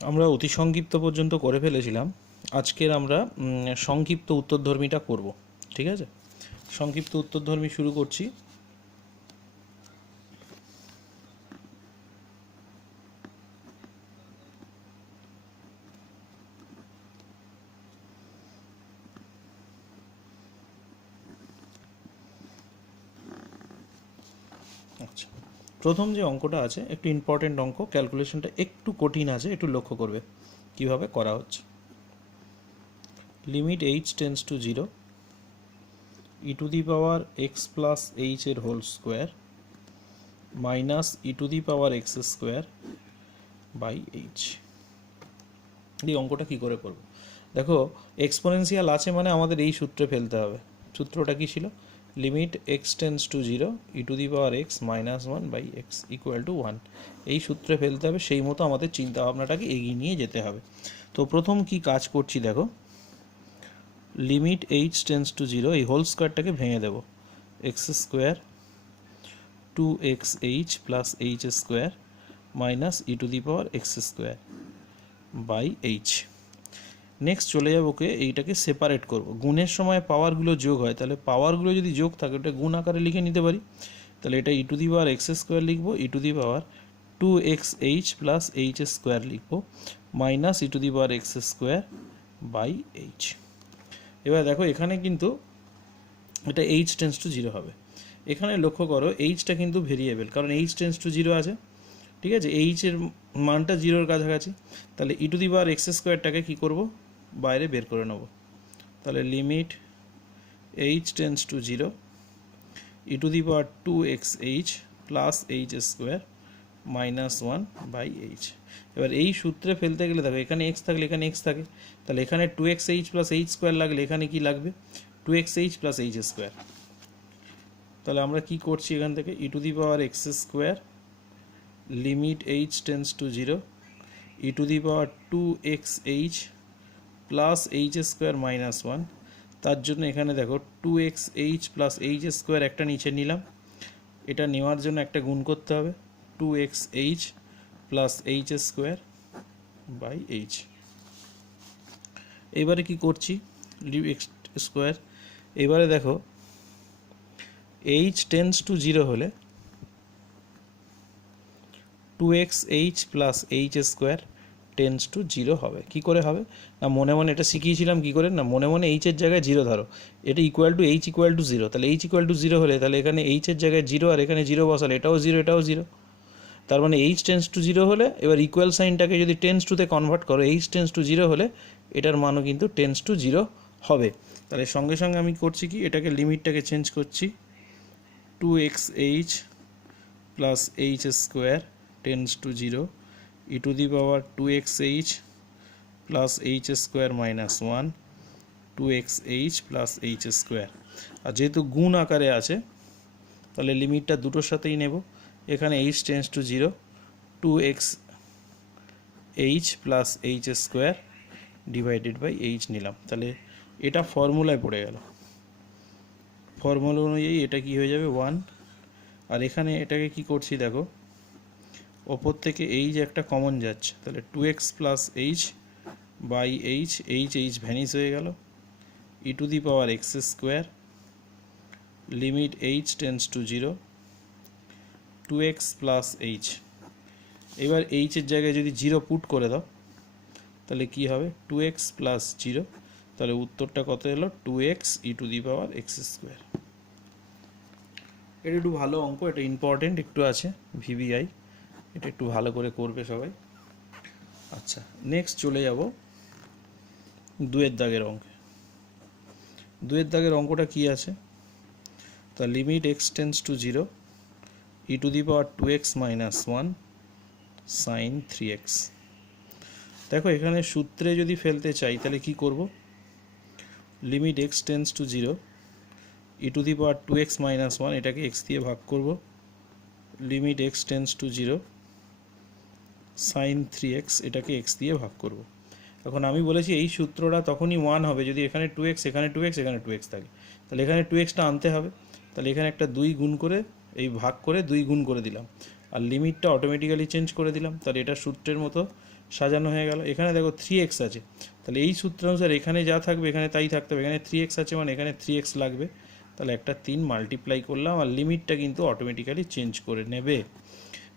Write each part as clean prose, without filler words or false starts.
আমরা অতি সংক্ষিপ্ত পর্যন্ত করে ফেলেছিলাম। আজকের আমরা সংক্ষিপ্ত উত্তরধর্মীটা করব। ঠিক আছে, সংক্ষিপ্ত উত্তরধর্মী শুরু করছি। আচ্ছা, প্রথম যে অঙ্কটা আছে একটু ইম্পর্টেন্ট অঙ্ক, ক্যালকুলেশনটা একটু কঠিন আছে, একটু লক্ষ্য করবে কিভাবে করা হচ্ছে। Limit H tends to zero, E to the power x plus H এর whole square minus E to the power x square by H. এই অঙ্কটা কী করে করব? দেখো, এক্সপোনেনশিয়াল আছে মানে আমাদের এই সূত্রে ফেলতে হবে। সূত্রটা কী ছিল? Limit x tends to zero E to the power x minus one by x equal to one. এই সূত্রে ফেলতে হবে, সেই মতো আমাদের চিন্তা ভাবনাটাকে এগিয়ে নিয়ে যেতে হবে। তো প্রথম কি কাজ করছি দেখো, limit H tends to zero, এই হোল স্কোয়ারটাকে ভেঙে দেবো। X square to x H plus H square minus E to the power x square by h. Next চলে যাবো ওকে, এইটাকে সেপারেট করব। গুণের সময় পাওয়ারগুলো যোগ হয়, তাহলে পাওয়ারগুলো যদি যোগ থাকে ওটা গুণ আকারে লিখে নিতে পারি। তাহলে এটা E to the power x square লিখবো, E to the power two x H plus H square লিখবো minus E to the power x square by H. এবার দেখো এখানে কিন্তু এটা এইচ টেন্স টু জিরো হবে। এখানে লক্ষ্য করো এইচটা কিন্তু ভেরিয়েবল, কারণ এইচ টেন্স টু জিরো আছে। ঠিক আছে, এইচের মানটা জিরোর কাছাকাছি। তাহলে E to the power x স্কোয়ারটাকে কী করবো, বাইরে বের করে নেব। তাহলে limit H tends to zero E to the power two x H plus H square minus one by H. এবার এই সূত্রে ফেলতে গেলে দেখো, এখানে এক্স থাকলে এখানে এক্স থাকে, তাহলে এখানে two x H plus H square লাগলে এখানে কি লাগবে, two x H plus H square. তাহলে আমরা কি করছি এখান থেকে, E to the power x square limit H tends to zero E to the power two x H plus H square minus one. তার জন্য এখানে দেখো two x H plus H square একটা নিচে নিলাম, এটা নেওয়ার জন্য একটা গুণ করতে হবে, two x H plus H square by h. এবারে কি করছি, লিভ এক্স স্কোয়ার। এবারে দেখো এইচ টেন্স টু জিরো হলে two x H plus H square tends to zero হবে। কী করে হবে না, মনে মনে এটা শিখিয়েছিলাম কী করে, না মনে মনে এইচের জায়গায় জিরো ধরো, এটা equal to H equal to zero. তাহলে এইচ ইকুয়াল টু জিরো হলে তাহলে এখানে এইচের জায়গায় জিরো আর এখানে জিরো বসালে এটাও জিরো এটাও জিরো। তার মানে এইচ টেন্স টু জিরো হলে, এবার ইকুয়াল সাইনটাকে যদি টেন্স টুতে কনভার্ট করো, এইচ টেন্স টু জিরো হলে এটার মানও কিন্তু টেন্স টু জিরো হবে। তাহলে সঙ্গে সঙ্গে আমি করছি কি, এটাকে লিমিটটাকে চেঞ্জ করছি, two x H plus H square tends to zero E to the power two x H plus H square minus one two x H plus H square. আর যেহেতু গুণ আকারে আছে তাহলে লিমিটটা দুটোর সাথেই নেব। এখানে h tends to zero two x H plus H square divided by h নিলাম। তাহলে এটা ফর্মুলায় পড়ে গেল, ফর্মুলা অনুযায়ী এটা কি হয়ে যাবে ওয়ান। আর এখানে এটাকে কি করছি দেখো, ওপর থেকে এইচ একটা কমন যাচ্ছে, তাহলে two X plus H by H, H H vanish হয়ে গেল, E to the power x square limit H tends to zero two X plus H. এবার এইচের জায়গায় যদি জিরো পুট করে দাও তাহলে কি হবে, টু এক্স প্লাস জিরো। তাহলে উত্তরটা কত এলো, two x e to the power x square. এটা একটু ভালো অঙ্ক, এটা ইম্পর্টেন্ট একটু আছে ভিভিআই, এটা একটু ভালো করে করবে সবাই। আচ্ছা, নেক্সট চলে যাব দুয়ের দাগের অঙ্কে। দুয়ের দাগের অঙ্কটা কি আছে, তা limit x tends to zero E to the power two x minus one sine three x. দেখো এখানে সূত্রে যদি ফেলতে চাই তাহলে কি করব, limit x tends to zero E to the power two x minus one, এটাকে এক্স দিয়ে ভাগ করব, limit x tends to zero sine three x, এটাকে এক্স দিয়ে ভাগ করব। এখন আমি বলেছি এই সূত্রটা তখনই ওয়ান হবে যদি এখানে টু এক্স এখানে টু এক্স এখানে টু এক্স থাকে। তাহলে এখানে টু এক্সটা আনতে হবে, তাহলে এখানে একটা দুই গুণ করে এই ভাগ করে দুই গুণ করে দিলাম, আর লিমিটটা অটোমেটিক্যালি চেঞ্জ করে দিলাম। তাহলে এটা সূত্রের মতো সাজানো হয়ে গেল। এখানে দেখো 3x আছে, তাহলে এই সূত্র অনুসারে এখানে যা থাকবে এখানে তাই থাকতে হবে। এখানে 3x আছে মানে এখানে 3x লাগবে, তাহলে একটা 3 মাল্টিপ্লাই করলাম, আর লিমিটটা কিন্তু অটোমেটিক্যালি চেঞ্জ করে নেবে।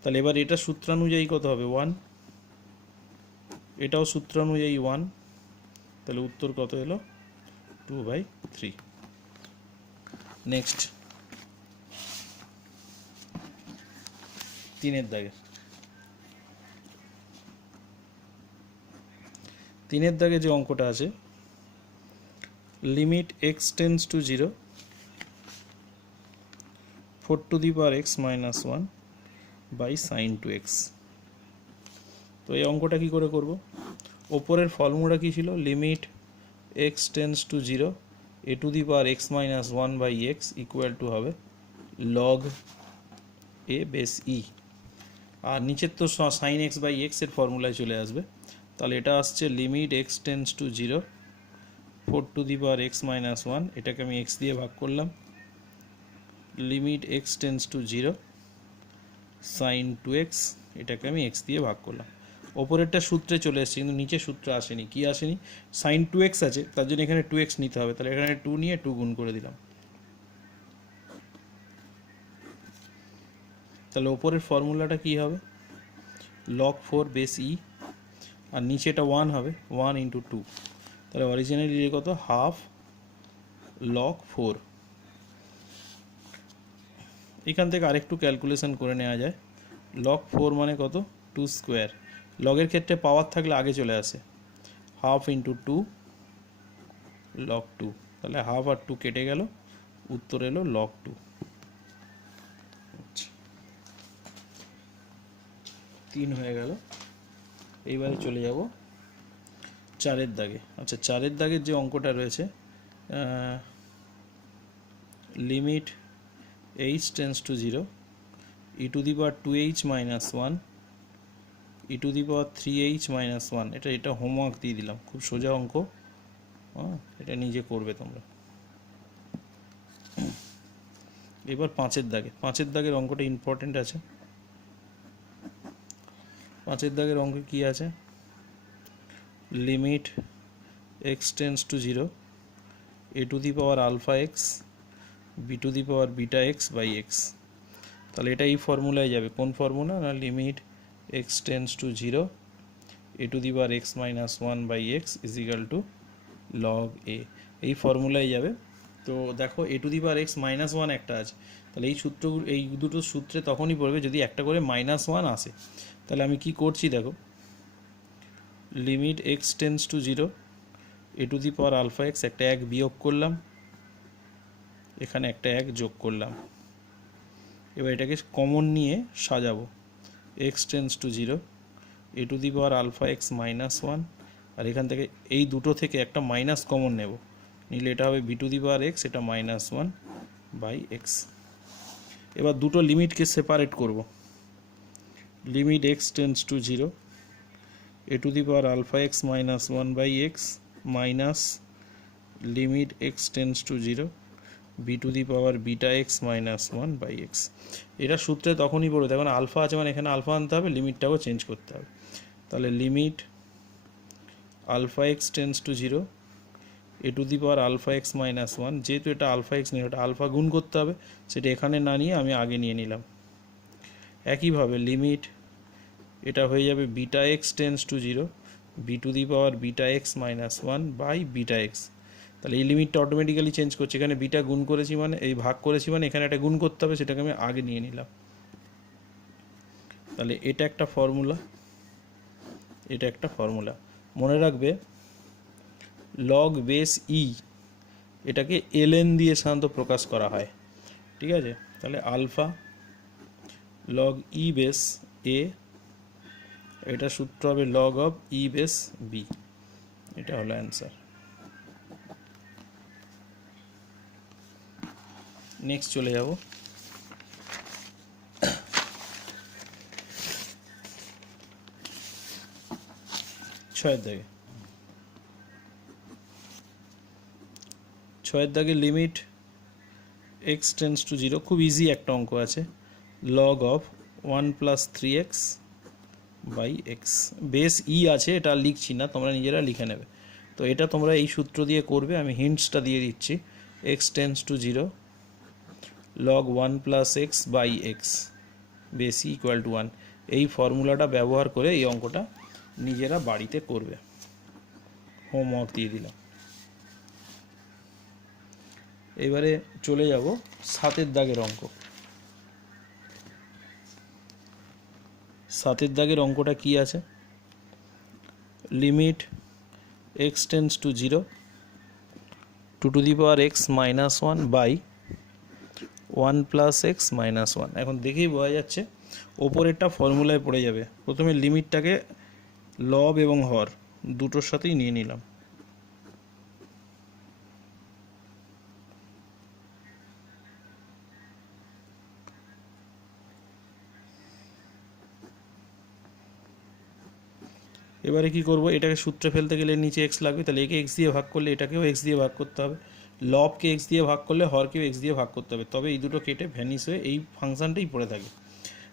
তাহলে এবার এটা সূত্রানুযায়ী কত হবে 1, এটাও সূত্রানুযায়ী 1, তাহলে উত্তর কত এলো 2/3। নেক্সট 3-এর দাগে, 3-এর দাগে যে অঙ্কটা আছে, limit x tends to 0 4 to the power x minus 1 by sine 2x। তো এই অঙ্কটা কি করে করব? ওপরের ফর্মুলা কি ছিল? Limit x tends to 0 a to the power x minus 1 by x equal to হবে লগ a বেস e, আর নিচের তো সাইন x বাই x এর ফর্মুলায় চলে আসবে। তাহলে এটা আসছে limit x tends to 0 4 to the power x minus 1, এটাকে আমি x দিয়ে ভাগ করলাম, limit x tends to 0 sine 2x, এটাকে আমি x দিয়ে ভাগ করলাম। ওপরেরটা সূত্রে চলে এসেছে কিন্তু নিচে সূত্র আসেনি। কি আসেনি? সাইন 2x আছে, তার জন্য এখানে 2x নিতে হবে, তাহলে এখানে 2 নিয়ে 2 গুণ করে দিলাম। তাহলে ওপরের ফর্মুলাটা কি হবে? লগ 4 বেস ই, আর নিচে এটা 1 হবে, 1 ইন্টু 2, তাহলে অরিজিনালি কত? Half log 4। এখান থেকে আরেকটু ক্যালকুলেশন করে নেওয়া যায়। লগ 4 মানে কত? 2 স্কোয়ার। লগের ক্ষেত্রে পাওয়ার থাকলে আগে চলে আসে, হাফ ইন্টু 2 লগ 2, তাহলে হাফ আর 2 কেটে গেল, উত্তর এলো লগ 2। 3 হয়ে গেল। এইবারে চলে যাব 4-এর দাগে। আচ্ছা, 4-এর দাগের যে অঙ্কটা রয়েছে, limit h tends to 0 e two the power 2h minus 1 e two the power 3h minus 1, এটা হোমওয়ার্ক দিয়ে দিলাম, খুব সোজা অঙ্ক, এটা নিজে করবে তোমরা। এবার 5-এর দাগে, 5-এর দাগের অঙ্কটা ইম্পর্টেন্ট আছে। 5-এর দাগের অঙ্ক কি আছে? Limit x tends to 0 a to the power alpha X B to the power beta X by X. তাহলে এটা এই ফর্মুলায় যাবে। কোন ফর্মুলা? না, limit x tends to 0 a to the power x minus 1 by X is equal to log A, এই ফর্মুলায় যাবে। তো দেখো A to the power x minus 1 একটা আছে, তাহলে এই সূত্রগুলো, এই দুটো সূত্রে তখনই পড়বে যদি একটা করে মাইনাস 1 আসে। তাহলে আমি কি করছি দেখো, limit x tends to 0 a to the power alpha x, একটা 1 বিয়োগ করলাম, এখানে একটা 1 যোগ করলাম। এবার এটাকে কমন নিয়ে সাজাবো, x tends to 0 a to the power alpha x minus 1, আর এখান থেকে এই দুটো থেকে একটা মাইনাস কমন নেব, নিলে এটা হবে b to the power x, এটা মাইনাস 1 বাই এক্স। এবার দুটো লিমিটকে সেপারেট করব, limit x tends to 0 a to the power alpha x minus 1 by x minus limit x tends to 0 b to the power beta x minus 1 by x. এটা সূত্রে তখনই পড়বে দেখুন alpha আছে মানে এখানে আলফা আনতে হবে, লিমিটটাও চেঞ্জ করতে হবে। তাহলে limit alpha x tends to 0 a to the power alpha x minus 1, যেহেতু এটা আলফা এক্স নিয়ে, এটা আলফা গুণ করতে হবে, সেটা এখানে না নিয়ে আমি আগে নিয়ে নিলাম। একইভাবে লিমিট এটা হয়ে যাবে beta x tends to 0 b to the power beta x minus 1 by beta x. তাহলে এই লিমিটটা অটোমেটিক্যালি চেঞ্জ করছে, এখানে বিটা গুণ করেছি মানে, এই ভাগ করেছি মানে এখানে একটা গুণ করতে হবে, সেটাকে আমি আগে নিয়ে নিলাম। তাহলে এটা একটা ফর্মুলা, এটা একটা ফর্মুলা মনে রাখবে। লগ বেস ই, এটাকে ln দিয়ে সাধারণত প্রকাশ করা হয়, ঠিক আছে? তাহলে alpha log E base a, এটা সূত্র হবে log of e base b, এটা হলো অ্যান্সার। নেক্সট চলে যাব 6-এর দাগে। 6-এর দাগে লিমিট x টেন্ডস টু 0, খুব ইজি একটা অঙ্ক আছে, log of 1 plus 3x by x. Base E আছে, এটা লিখছি না, তোমরা নিজেরা লিখে নেবে। তো এটা তোমরা এই সূত্র দিয়ে করবে, আমি হিন্টসটা দিয়ে দিচ্ছি। X tends to zero log 1 plus x by x base e equal to 1। এই ফর্মুলাটা ব্যবহার করে এই অঙ্কটা নিজেরা বাড়িতে করবে। হোমওয়ার্ক দিয়ে দিলাম। এবারে চলে যাব 7 দাগের অঙ্ক। 7 দাগের অঙ্কটা কি আছে? Limit x tends to zero to the power x minus 1 by 1 plus x minus 1। এখন দেখেই বোঝা যাচ্ছে ওপরেরটা ফর্মুলায় পড়ে যাবে। প্রথমে লিমিটটাকে লব এবং হর দুটোর সাথেই নিয়ে নিলাম। এবারে কি করব, এটাকে সূত্রে ফেলতে গেলে নিচে এক্স লাগবে, তাহলে একে এক্স দিয়ে ভাগ করলে এটাকেও এক্স দিয়ে ভাগ করতে হবে, লবকে এক্স দিয়ে ভাগ করলে হরকেও এক্স দিয়ে ভাগ করতে হবে, তবে এই দুটো কেটে ভ্যানিশ হয়ে এই ফাংশনটাই পড়ে থাকে।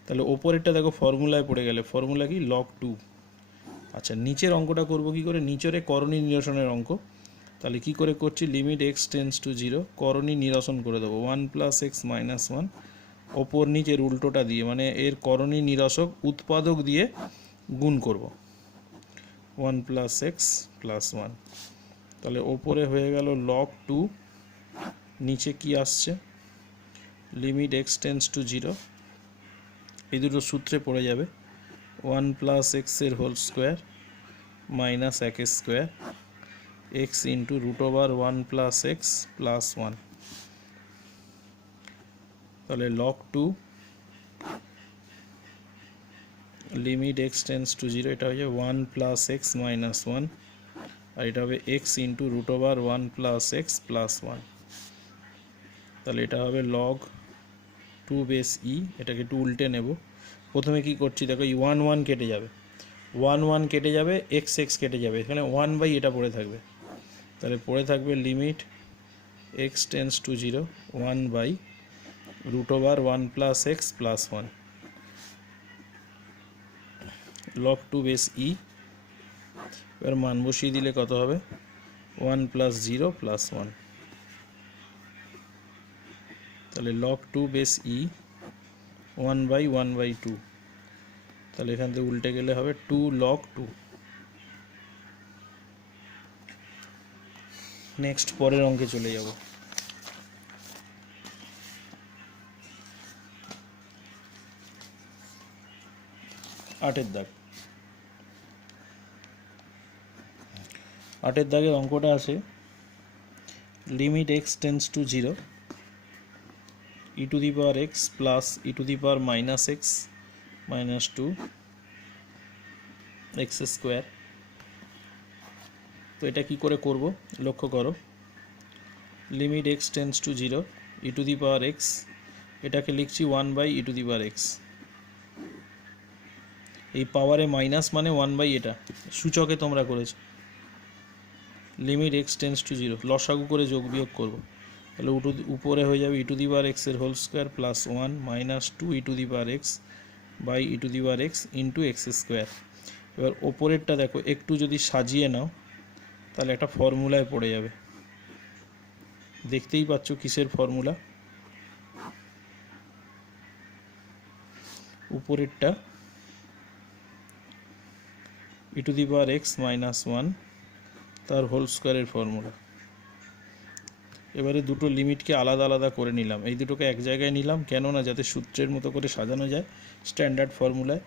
তাহলে ওপরেরটা দেখো ফর্মুলায় পড়ে গেলে, ফর্মুলা কি লগ 2। আচ্ছা, নিচের অঙ্কটা করব কি করে? নিচের করণী নিরসনের অঙ্ক। তাহলে কি করে করছি? Limit x tends to zero, করণী নিরসন করে দেবো 1 প্লাস এক্স মাইনাস 1, ওপর নিচের উল্টোটা দিয়ে, মানে এর করণী নিরসক উৎপাদক দিয়ে গুণ করব 1 প্লাস এক্স প্লাস 1। তাহলে ওপরে হয়ে গেল লগ 2, নিচে কি আসছে? Limit x tends to zero, এই দুটো সূত্রে পড়ে যাবে 1 প্লাস এক্সের হোল স্কোয়ার মাইনাস একের স্কোয়ার x into root over 1 plus x plus 1। তাহলে log 2 limit x tends to zero, এটা হয়ে যাবে 1 প্লাস এক্স মাইনাস 1, আর এটা হবে x into root over 1 plus x plus 1। তাহলে এটা হবে লগ 2 বেস ই, এটাকে একটু উল্টে নেব। প্রথমে কি করছি দেখো, এই 1 1 কেটে যাবে, 1 1 কেটে যাবে, এক্স এক্স কেটে যাবে, এখানে 1 বাই এটা পড়ে থাকবে। তাহলে পড়ে থাকবে limit x tends to zero 1 by root over 1 plus x plus 1 log 2 base E. এবার মান বসিয়ে দিলে কত হবে? 1 প্লাস 0 প্লাস 1। তাহলে log 2 base e 1 by 1 by 2, তাহলে এখান থেকে উল্টে গেলে হবে 2 লগ 2। নেক্সট পরের অঙ্কে চলে যাব। আটের দাগ। 8 দাগের অঙ্কটা আছে limit x tends to zero E to the power x plus e to the power minus x minus 2 x square. তো এটা কি করে করব লক্ষ্য করো, limit x tends to zero E to the power x, এটাকে লিখছি 1 by e to the power x. এই পাওয়ারে মাইনাস মানে 1 বাই এটা সূচকে তোমরা করেছো। Limit x tends to zero, লসাগু করে যোগ বিয়োগ করবো, তাহলে উপরে হয়ে যাবে ই টু দি পাওয়ার এক্সের whole square plus 1 minus 2 e to the power x by e to the power x into x square. এবার ওপরেরটা দেখো একটু যদি সাজিয়ে নাও তাহলে একটা ফর্মুলায় পড়ে যাবে, দেখতেই পাচ্ছ কিসের ফর্মুলা। উপরেরটা E to the power x minus 1 তার হোল স্কোয়ারের ফর্মুলা। এবারে দুটো লিমিটকে আলাদা আলাদা করে নিলাম, এই দুটোকে এক জায়গায় নিলাম, কেননা যাতে সূত্রের মতো করে সাজানো যায় স্ট্যান্ডার্ড ফর্মুলায়।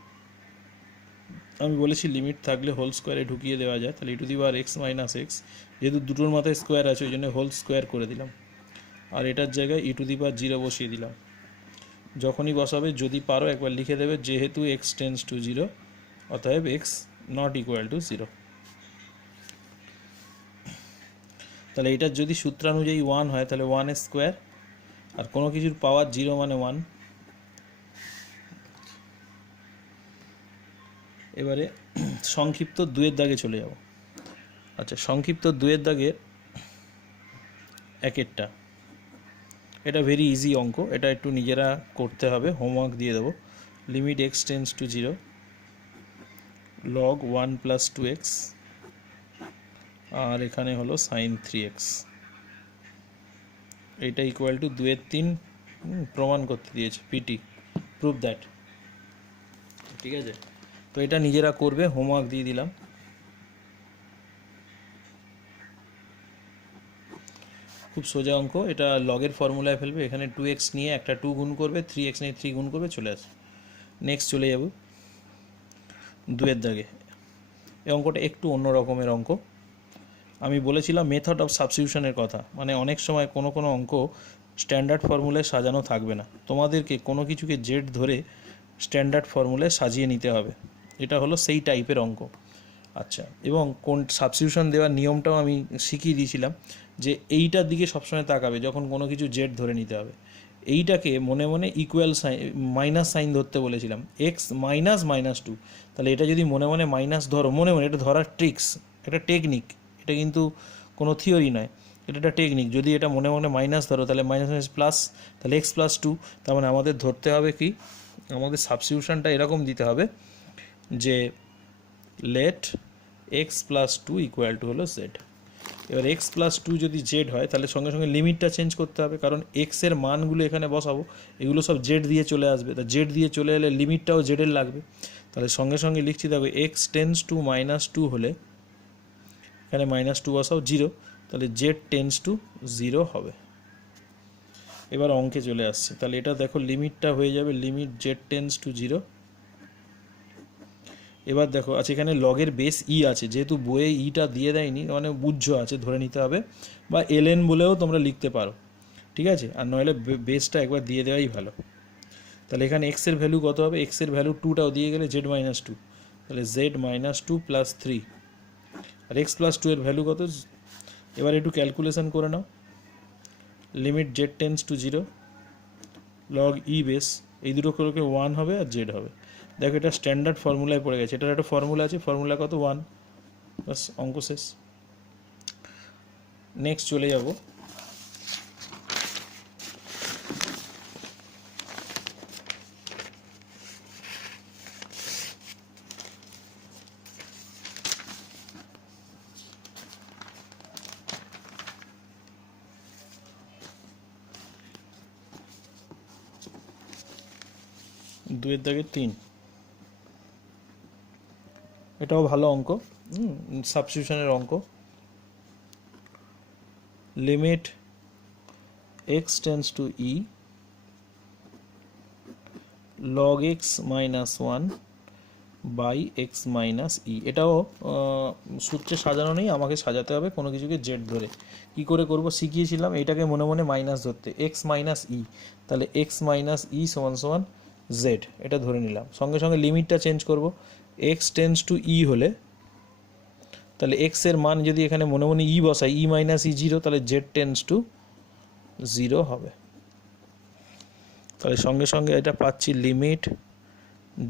আমি বলেছি লিমিট থাকলে হোল স্কোয়ারে ঢুকিয়ে দেওয়া যায়, তাহলে E to the power x minus X, যেহেতু দুটোর মাথায় স্কোয়ার আছে ওই জন্য হোল স্কোয়ার করে দিলাম, আর এটার জায়গায় ই টু দি পাওয়ার 0 বসিয়ে দিলাম। যখনই বসাবে যদি পারো একবার লিখে দেবে যেহেতু এক্স টেন্স টু 0 অতএব এক্স নট ইকুয়াল টু 0। তাহলে এটার যদি সূত্রানুযায়ী 1 হয় তাহলে 1 স্কোয়ার, আর কোনো কিছুর পাওয়ার 0 মানে 1। এবারে সংক্ষিপ্ত 2 দাগে চলে যাব। আচ্ছা, সংক্ষিপ্ত 2 দাগে একেরটা, এটা ভেরি ইজি অঙ্ক, এটা একটু নিজেরা করতে হবে, হোমওয়ার্ক দিয়ে দেবো। Limit x tends to zero log 1 plus 2x আর এখানে হলো সাইন 3x, এটা ইকুয়াল টু 2/3 প্রমাণ করতে দিয়েছে পিটি, প্রুভ দ্যাট। ঠিক আছে, তো এটা নিজেরা করবে, হোমওয়ার্ক দিয়ে দিলাম। খুব সোজা অঙ্ক, এটা লগের ফর্মুলায় ফেলবে, এখানে 2x নিয়ে একটা 2 গুণ করবে, 3x নিয়ে 3 গুণ করবে, চলে আসবে। নেক্সট চলে যাব 2 দাগে। এই অঙ্কটা একটু অন্য রকমের অঙ্ক। আমি বলেছিলাম মেথড অফ সাবস্টিটিউশনের কথা, মানে অনেক সময় কোনো কোনো অঙ্ক স্ট্যান্ডার্ড ফর্মুলায় সাজানো থাকবে না, তোমাদেরকে কোনো কিছুকে জেড ধরে স্ট্যান্ডার্ড ফর্মুলায় সাজিয়ে নিতে হবে। এটা হলো সেই টাইপের অঙ্ক। আচ্ছা, এবং কোন সাবস্টিটিউশন দেওয়ার নিয়মটাও আমি শিখিয়ে দিয়েছিলাম, যে এইটার দিকে সবসময় তাকাবে যখন কোনো কিছু জেড ধরে নিতে হবে। এইটাকে মনে মনে ইকুয়াল সাইন মাইনাস সাইন ধরতে বলেছিলাম, এক্স মাইনাস -2। তাহলে এটা যদি মনে মনে মাইনাস ধরো, মনে মনে, এটা ধরার ট্রিক্স, এটা টেকনিক, এটা কিন্তু কোনো থিওরি নয়, এটা একটা টেকনিক। যদি এটা মনে মনে মাইনাস ধরো তাহলে মাইনাস মাইনাস প্লাস, তাহলে এক্স প্লাস 2। তার মানে আমাদের ধরতে হবে কি, আমাদের সাবস্টিটিউশনটা এরকম দিতে হবে যে let x plus 2 equal to হলো জেড। এবার এক্স প্লাস 2 যদি জেড হয় তাহলে সঙ্গে সঙ্গে লিমিটটা চেঞ্জ করতে হবে, কারণ এক্সের মানগুলো এখানে বসাবো, এগুলো সব জেড দিয়ে চলে আসবে, তা জেড দিয়ে চলে এলে লিমিটটাও জেডের লাগবে। তাহলে সঙ্গে সঙ্গে লিখছি, দেখো এক্স টেন্স টু -2 হলে এখানে -2 বসাও 0, তাহলে জেড টেন্স টু 0 হবে। এবার অঙ্কে চলে আসছে, তাহলে এটা দেখো লিমিটটা হয়ে যাবে লিমিট জেড টেন্স টু 0। এবার দেখো, আচ্ছা এখানে লগের বেস ই আছে, যেহেতু বইয়ে ইটা দিয়ে দেয়নি, মানে বুঝ্য আছে, ধরে নিতে হবে, বা এলএন বলেও তোমরা লিখতে পারো, ঠিক আছে, আর নইলে বেসটা একবার দিয়ে দেওয়াই ভালো। তাহলে এখানে এক্সের ভ্যালু কত হবে, এক্সের ভ্যালু 2টাও দিয়ে গেলে জেড -2, তাহলে জেড -2 প্লাস 3, আর এক্স প্লাস 2 এর ভ্যালু কত। এবার একটু ক্যালকুলেশন করে নাও, limit Z tends to 0 log E base, এই দুটো করে 1 হবে আর জেড হবে। দেখো এটা স্ট্যান্ডার্ড ফর্মুলায় পড়ে গেছে, এটার একটা ফর্মুলা আছে, ফর্মুলা কত 1, বাস অঙ্ক শেষ। নেক্সট চলে যাব দুয়ের দাগে 3। এটাও ভালো অঙ্ক, সাবস্টিটিউশনের অঙ্ক। Limit x tends to E log X -1 by x minus E. এটাও সূত্রে সাজানো নেই, আমাকে সাজাতে হবে কোনো কিছুকে জেড ধরে। কি করে করব শিখিয়েছিলাম, এটাকে মনে মনে মাইনাস ধরতে, এক্স মাইনাস ই, তাহলে এক্স মাইনাস ই সমান সমান জেড, এটা ধরে নিলাম। সঙ্গে সঙ্গে লিমিটটা চেঞ্জ করব, এক্স টেন্স টু ই হলে তাহলে এক্স এর মান যদি এখানে মনে মনে ই বসাই, ই মাইনাস ই 0, তাহলে জেড টেন্স টু 0 হবে। তাহলে সঙ্গে সঙ্গে এটা পাচ্ছি limit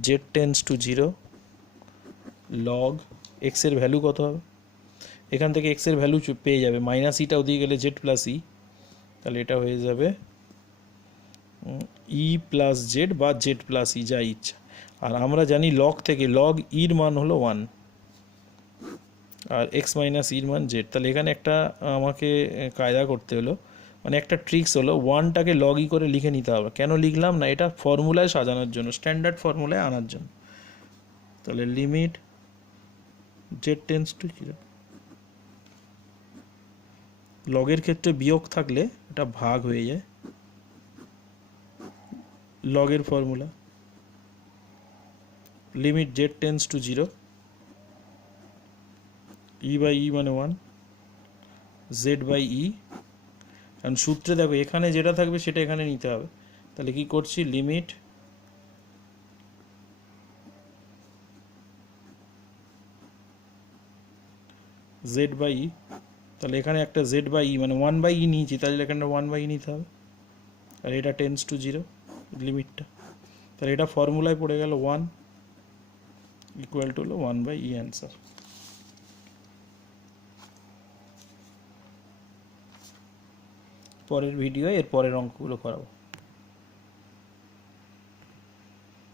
Z tends to 0 log x এর ভ্যালু কত হবে, এখান থেকে এক্স এর ভ্যালু পেয়ে যাবে, মাইনাস ইটাও দিয়ে গেলে জেড প্লাস ই, তাহলে এটা হয়ে যাবে ই প্লাস জেড বা জেড প্লাস ই, যা ইচ্ছা। আর আমরা জানি লগ থেকে লগ ইর মান হলো 1 আর এক্স মাইনাস ইর মান জেড। তাহলে এখানে একটা আমাকে কায়দা করতে হলো, মানে একটা ট্রিক্স হলো, 1টাকে লগ ই করে লিখে নিতে হবে। কেন লিখলাম না, এটা ফর্মুলায় সাজানোর জন্য, স্ট্যান্ডার্ড ফর্মুলায় আনার জন্য। তাহলে লিমিট জেড টেন্স টু 0, লগের ক্ষেত্রে বিয়োগ থাকলে এটা ভাগ হয়ে যায়, লগের formula limit Z tends to 0 E by E মানে 1 জেড বাই ই। কারণ সূত্রে দেখো এখানে যেটা থাকবে সেটা এখানে নিতে হবে, তাহলে কি করছি, লিমিট জেড বাই ই, তাহলে এখানে একটা জেড বাই ই মানে 1 বাই ই নিয়েছি, তাহলে এখানে 1 বাই ই নিতে হবে, আর এটা টেন্স টু 0 লিমিটটা, তাহলে এটা ফর্মুলায় পড়ে গেল 1 ইকুয়াল টু হলো 1 বাই ই অ্যান্সার। পরের ভিডিও এর পরের অঙ্কগুলো করাবো।